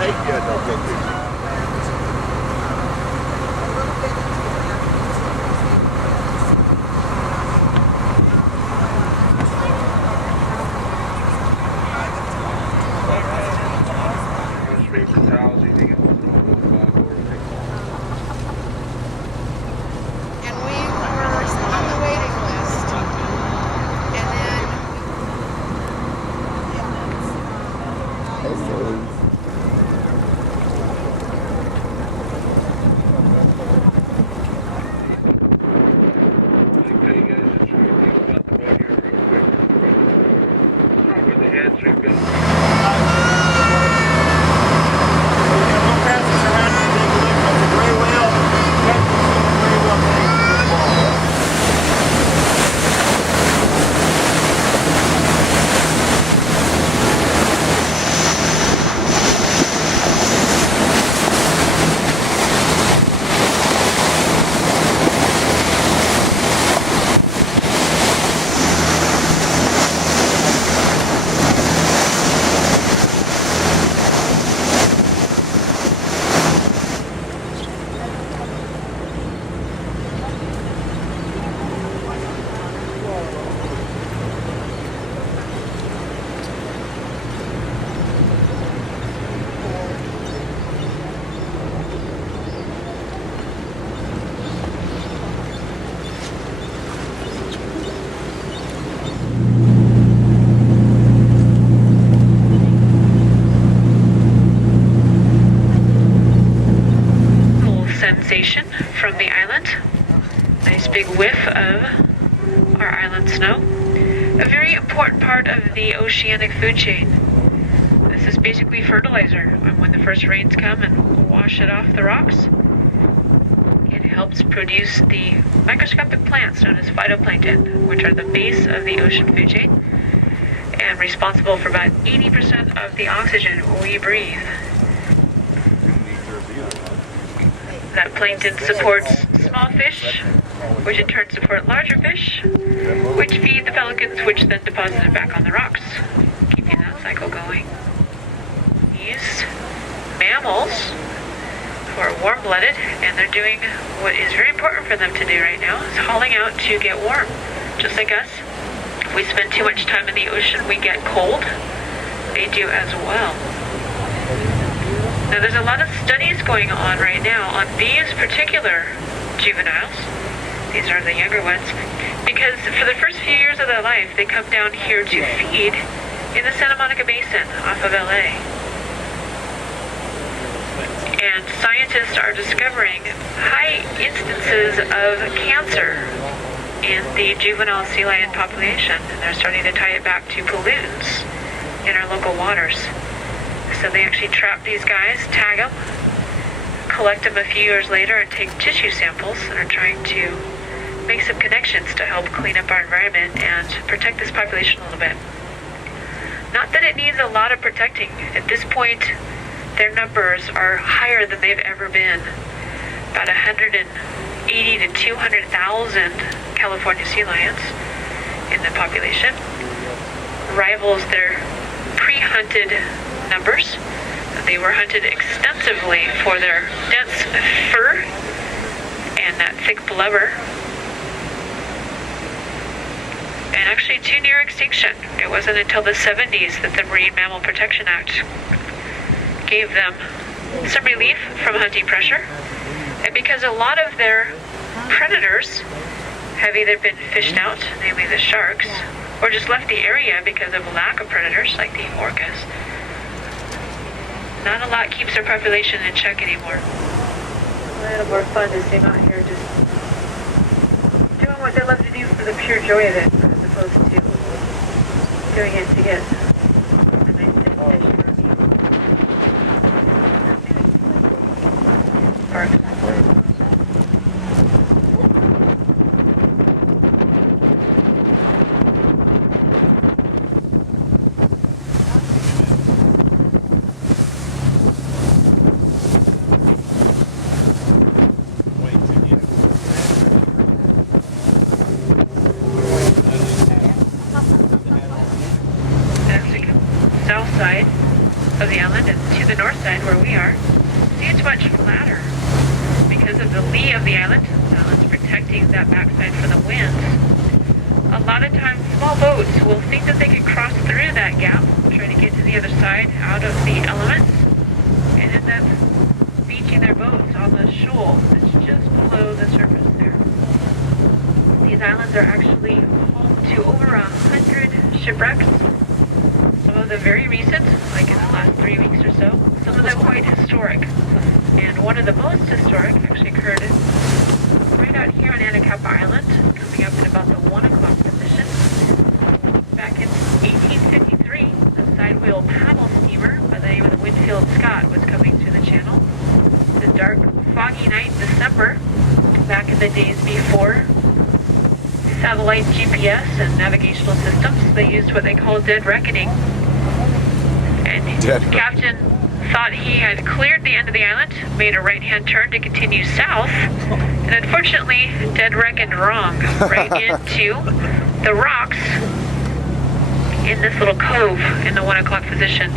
Yeah, don't go through. Sensation from the island. Nice big whiff of our island snow. A very important part of the oceanic food chain. This is basically fertilizer. And when the first rains come and wash it off the rocks, it helps produce the microscopic plants known as phytoplankton, which are the base of the ocean food chain and responsible for about 80% of the oxygen we breathe. That plankton supports small fish, which in turn support larger fish, which feed the pelicans, which then deposit it back on the rocks, keeping that cycle going. These mammals, who are warm-blooded, and they're doing what is very important for them to do right now, is hauling out to get warm, just like us. If we spend too much time in the ocean, we get cold. They do as well. Now, there's a lot of studies going on right now on these particular juveniles. These are the younger ones, because for the first few years of their life, they come down here to feed in the Santa Monica Basin off of LA. And scientists are discovering high instances of cancer in the juvenile sea lion population, and they're starting to tie it back to pollutants in our local waters. So they actually trap these guys, tag them, collect them a few years later, and take tissue samples, and are trying to make some connections to help clean up our environment and protect this population a little bit. Not that it needs a lot of protecting. At this point, their numbers are higher than they've ever been. About 180 to 200,000 California sea lions in the population. Rivals their pre-hunted numbers. They were hunted extensively for their dense fur and that thick blubber. And actually too near extinction. It wasn't until the 70s that the Marine Mammal Protection Act gave them some relief from hunting pressure. And because a lot of their predators have either been fished out, namely the sharks, or just left the area because of lack of predators like the orcas, not a lot keeps their population in check anymore. A little more fun to see them out here just doing what they love to do for the pure joy of it, as opposed to doing it to get a nice dead fish. South side. of the island and to the north side where we are, see it's much flatter because of the lee of the island. The island's protecting that backside from the winds. A lot of times small boats will think that they can cross through that gap, trying to get to the other side out of the elements, and end up beaching their boats on the shoal that's just below the surface there. These islands are actually home to over 100 shipwrecks. Some of them very recent, like in the last 3 weeks or so. Some of them quite historic. And one of the most historic actually occurred right out here on Anacapa Island, coming up in about the 1 o'clock position. Back in 1853, a side-wheel paddle steamer by the name of the Winfield Scott was coming through the channel. It's a dark, foggy night in December, back in the days before satellite GPS and navigational systems. They used what they call dead reckoning. And the captain thought he had cleared the end of the island, made a right-hand turn to continue south, and unfortunately dead reckoned wrong, right into the rocks in this little cove in the 1 o'clock position.